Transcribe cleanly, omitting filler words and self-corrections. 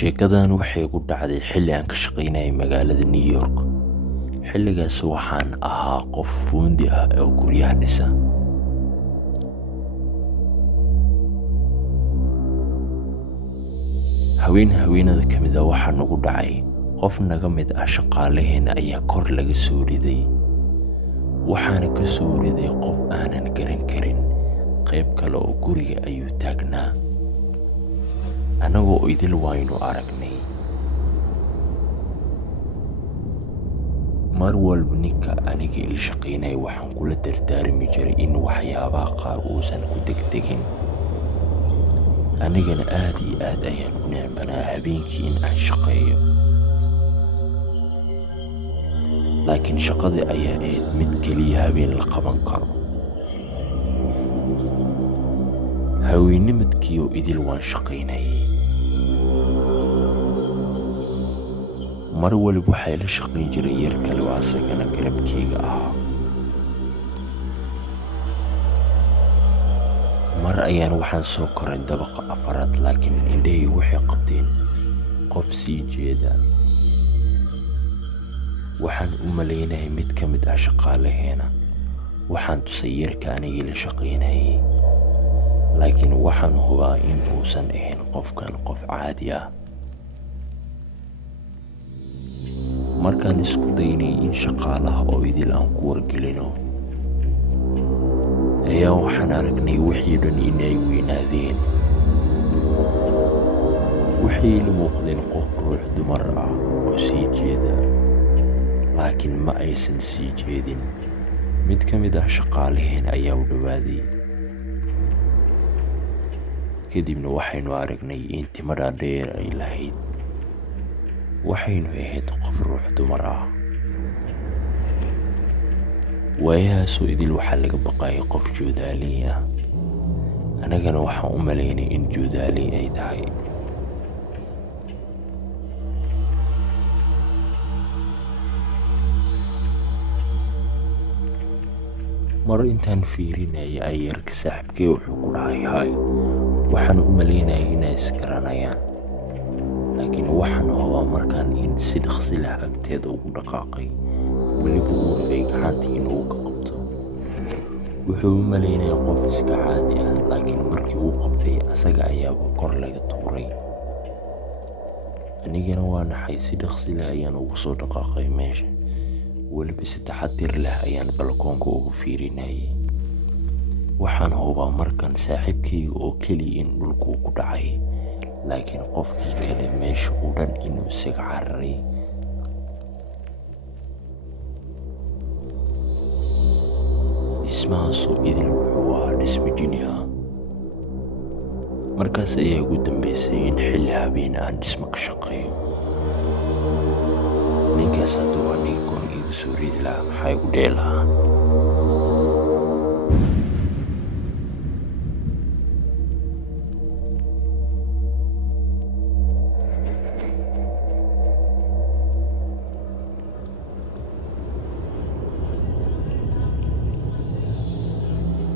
Sheekadan waxay ku dhacday xilli aan ka shaqaynayay magaalada New York. Xilligaas waxaan ahaa qof fuundi ah oo guryaha dhisa. Haweenada ka mid ah waxaa nagu dhacay qof naga mid ah shaqaalaheena ayaa kor laga soo riday. Waxaana ka soo riday qof aanan garan karin. Qayb kale oo guriga ayuu taagnaa. Anagoo idil waynu aragnay. Mar walba ninka aniga ila shaqaynay waxaan kula dardaarmi jiray in waxyaabaha qaar uusan ku degdegin. Anigana aad iyo aad ayaan u necbanaa habeenkii in aan shaqeeyo. Laakiin shaqadii ayaa ahayd mid keliya habeen la qaban karo. Haweennimadkii oo idil waan shaqaynayay. Mar waliba waxay la shaqayn jiray yar kale oo asagana garabkeyga ahaa. Mar ayaan waxaan soo koray dabaqa afaraad laakiin indhahaygu waxay qabteen qof sii jeeda. Waxaan u malaynayay mid ka mid ah shaqaalaheena. Waxaan tusay yarka aniga la shaqaynayay. Laakiin waxaan hubaa in uusan ahayn qofkan qof caadi ah. Markaan isku daynay in shaqaalaha oo idil aan ku wargelino ayaa waxaan aragnay wixii dhan inay weynaadeen. Waxay ila muuqdeen qof ruux dumar ah oo sii jeeda. Laakiin ma aysan sii jeedin. Mid ka mid ah shaqaalaheen ayaa u dhawaaday. Kadibna waxaynu aragnay in timada dheer ay lahayd. Waxaynu ahayd qof ruux dumar ah. Waayahaasoo idil waxaa laga baqayay qof joodaaley ah. Anagana waxaan u malaynay in joodaaley ay tahay. Mar intaan fiirinayay ay yarka saaxiibkay wuxuu ku dhahay hay. Waxaan u malaynayay inay isgaranayaan. Laakiin waxaan hubaa markaan in si dhaqsi leh agteeda ugu dhaqaaqay. Weliba uu rabay gacantii inuu ka qabto. Wuxuu u malaynayay qof iska caadi ah laakiin markii uu qabtay asaga ayaaba kor laga tuuray. Anigana waa naxay si dhaqsi leh ayaan ugu soo dhaqaaqay meesha. Weliba si taxadir leh ayaan balkoonka ugu fiirinayay. Waxaan hubaa markaan saaxiibkayga oo keliya in dhulku ku dhacay. Laakiin qofkii kale meesha u dhan inuu isaga cararay. Dhismahaasoo idil wuxuu ahaa dhisme jini ah. Markaas ayaa ugu dambeysay in xilli habeen aan dhismo ka shaqeeyo. Ninkaas hadduu aniga goor igu soo ridi lahaa maxaa igu dhici lahaa?